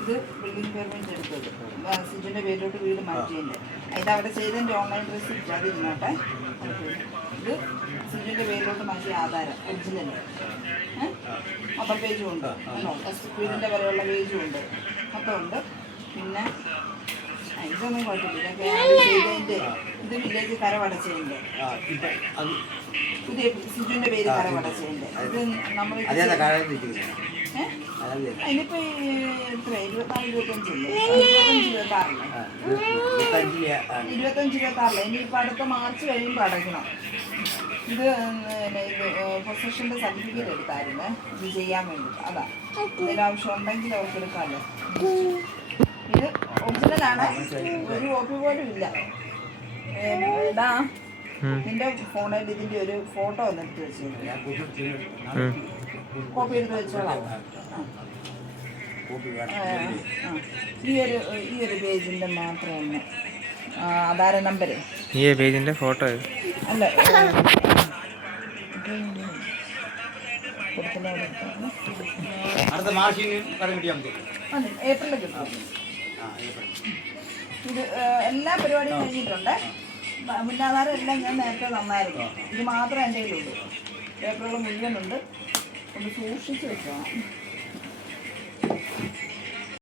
ഇത് building permit എടുത്തത് സിജുവിന്റെ പേരിലോട്ട് വീട് മാറ്റിയതിന്റെ ഇത് അവിടെ ചെയ്തതിന്റെ ഓൺലൈൻ റെസിപ്റ്റ് അതിരുന്നോട്ടെ ഇത് സിജുവിന്റെ പേരിലോട്ട് മാറ്റിയ ആധാരം ഒറിജിനൽ മൊത്തം പേജും ഉണ്ട്. കേട്ടോ ഫസ്റ്റ് വീടിന്റെ വരെയുള്ള പേജും ഉണ്ട്. മൊത്തം ഉണ്ട്. പിന്നെ ഇതൊന്നും കുഴപ്പമില്ല. ചെയ്തതിന്റെ ഇത് വില്ലേജ് കരമടച്ചതിന്റെ പുതിയ പേര് ഇത് നമ്മൾ അതിനിപ്പോ എത്ര ഇരുപത്തിനാല് ഇരുപത്തഞ്ചില്ലേ ഇരുപത്തഞ്ച് ഇരുപത്താറില്ലേ? ഇരുപത്തഞ്ച് ഇനിയിപ്പോൾ അടുത്ത മാർച്ച് കഴിയുമ്പോൾ അടയ്ക്കണം. ഇത് പൊസഷന്റെ സർട്ടിഫിക്കറ്റ് എടുത്തായിരുന്നു. ഇത് ചെയ്യാൻ വേണ്ടിയിട്ട് അതാ. എന്തെങ്കിലും ആവശ്യം ഉണ്ടെങ്കിൽ അവർക്ക് എടുക്കാമല്ലോ. ഇത് ഒറിജിനലാണ് ഒരു കോപ്പി പോലും ഇല്ല. നിന്റെ ഫോണിൽ ഇതിന്റെ ഒരു ഫോട്ടോ ഒന്ന് എടുത്ത് ഞാൻ കോപ്പി എടുത്ത് വെച്ചോളാം. ഈ ഒരു ഈ ഒരു പേജിന്റെ മാത്രമാണ് ആധാര നമ്പർ ഈ പേജിന്റെ ഫോട്ടോ അല്ല. അടുത്ത മാർച്ചിന് ഏപ്രിലിൽ കിട്ടും. ഇത് എല്ലാ പരിപാടിയും കഴിഞ്ഞിട്ടുണ്ട്? മുന്നാധാരം എല്ലാം ഞാൻ നേരത്തെ തന്നായിരുന്നു. ഇത് മാത്രമേ എന്റെ കയ്യിലുള്ളൂ. പേപ്പറുകൾ മുഴുവനുണ്ട്. ഒന്ന് സൂക്ഷിച്ച് വെച്ചോണം